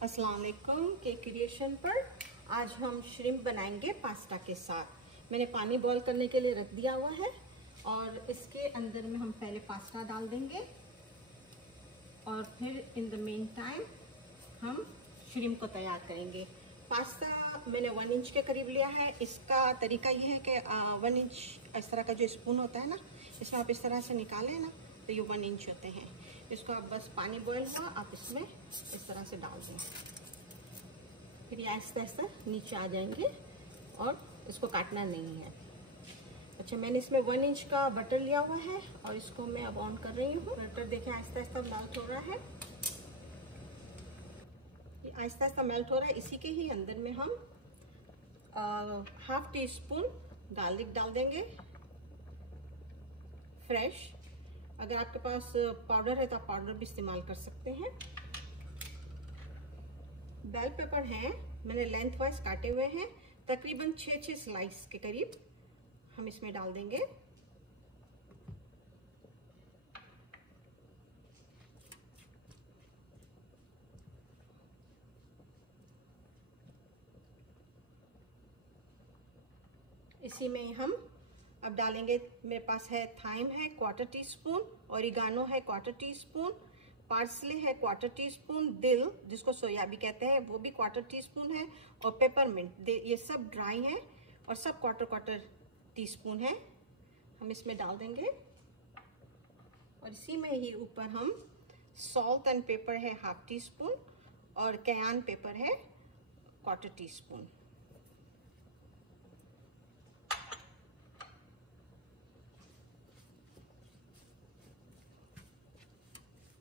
अस्सलाम वालेकुम के क्रिएशन पर आज हम श्रिम्प बनाएंगे पास्ता के साथ। मैंने पानी बॉईल करने के लिए रख दिया हुआ है और इसके अंदर में हम पहले पास्ता डाल देंगे और फिर इन द मेन टाइम हम श्रिम्प को तैयार करेंगे। पास्ता मैंने 1 इंच के करीब लिया है। इसका तरीका ये है कि 1 इंच इस तरह का जो स्पून होता है ना, इसमें आप इस तरह से निकालें ना तो ये 1 इंच होते हैं। इसको आप बस पानी बॉईल हुआ आप इसमें इस तरह से डाल दें, फिर ये आहिस्ता आहिस्ता नीचे आ जाएंगे और इसको काटना नहीं है। अच्छा, मैंने इसमें 1 इंच का बटर लिया हुआ है और इसको मैं अब ऑन कर रही हूँ। बटर देखें आहिस्ता आहिस्ता मेल्ट हो रहा है, ये आहिस्ता आहिस्ता मेल्ट हो रहा है। इसी के ही अंदर में हम 1/2 टीस्पून गार्लिक डाल देंगे फ्रेश। अगर आपके पास पाउडर है तो आप पाउडर भी इस्तेमाल कर सकते हैं। बेल पेपर हैं, मैंने लेंथ वाइज काटे हुए हैं, तकरीबन 6 स्लाइस के करीब हम इसमें डाल देंगे। इसी में हम अब डालेंगे, मेरे पास है थाइम है 1/4 टीस्पून, ओरिगानो है 1/4 टीस्पून, पार्सले है 1/4 टीस्पून, दिल जिसको सोया भी कहते हैं वो भी 1/4 टीस्पून है, और पेपरमिंट, ये सब ड्राई है और सब 1/4 टीस्पून है। हम इसमें डाल देंगे और इसी में ही ऊपर हम सॉल्ट एंड पेपर है 1/2 टीस्पून और कैयान पेपर है 1/4 टीस्पून।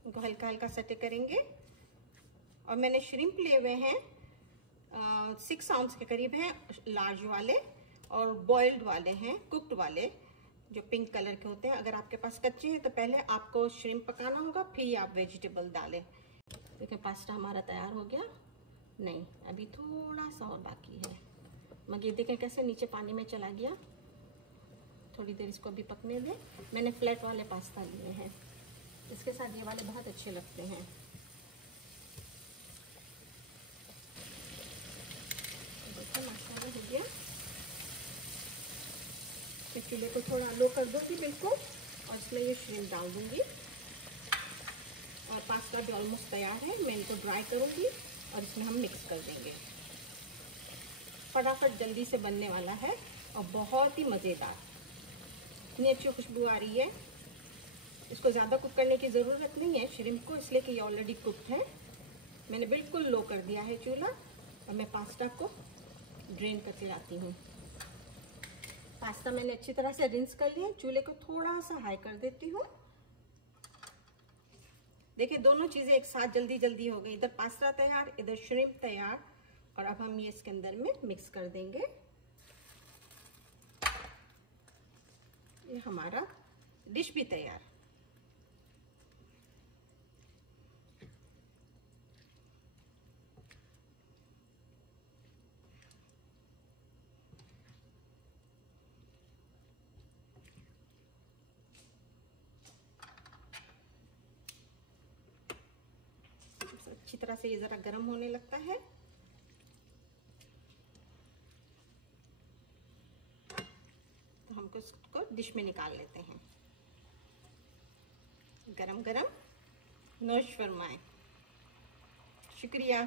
उनको हल्का हल्का सटे करेंगे। और मैंने श्रिम्प लिए हुए हैं 6 आउंस के करीब हैं, लार्ज वाले, और बॉइल्ड वाले हैं, कुक्ड वाले जो पिंक कलर के होते हैं। अगर आपके पास कच्चे हैं तो पहले आपको श्रिम्प पकाना होगा, फिर आप वेजिटेबल डालें। देखिए पास्ता हमारा तैयार हो गया। नहीं, अभी थोड़ा सा और बाकी है, मगर ये देखें कैसे नीचे पानी में चला गया। थोड़ी देर इसको अभी पकने दें। मैंने फ्लैट वाले पास्ता लिए हैं, इसके साथ ये वाले बहुत अच्छे लगते हैं। देखो मसाला हो गया। इस चूल्हे को थोड़ा लो कर दूँगी बिल्कुल, और इसमें ये श्रिम्प डाल दूँगी। और पास्ता भी ऑलमोस्ट तैयार है, मैं इनको ड्राई करूँगी और इसमें हम मिक्स कर देंगे। फटाफट जल्दी से बनने वाला है और बहुत ही मज़ेदार। इतनी अच्छी खुशबू आ रही है। इसको ज़्यादा कुक करने की ज़रूरत नहीं है श्रिम्प को, इसलिए कि ये ऑलरेडी कुक्ड है। मैंने बिल्कुल लो कर दिया है चूल्हा और मैं पास्ता को ड्रेन करके लाती हूँ। पास्ता मैंने अच्छी तरह से रिंस कर लिया। चूल्हे को थोड़ा सा हाई कर देती हूँ। देखिए दोनों चीज़ें एक साथ जल्दी जल्दी हो गई, इधर पास्ता तैयार, इधर श्रिम्प तैयार। और अब हम ये इसके अंदर में मिक्स कर देंगे। ये हमारा डिश भी तैयार। अच्छी तरह से ये ज़रा गर्म होने लगता है। तो हमको इसको डिश में निकाल लेते हैं। गरम गरम नोश फरमाएं। शुक्रिया।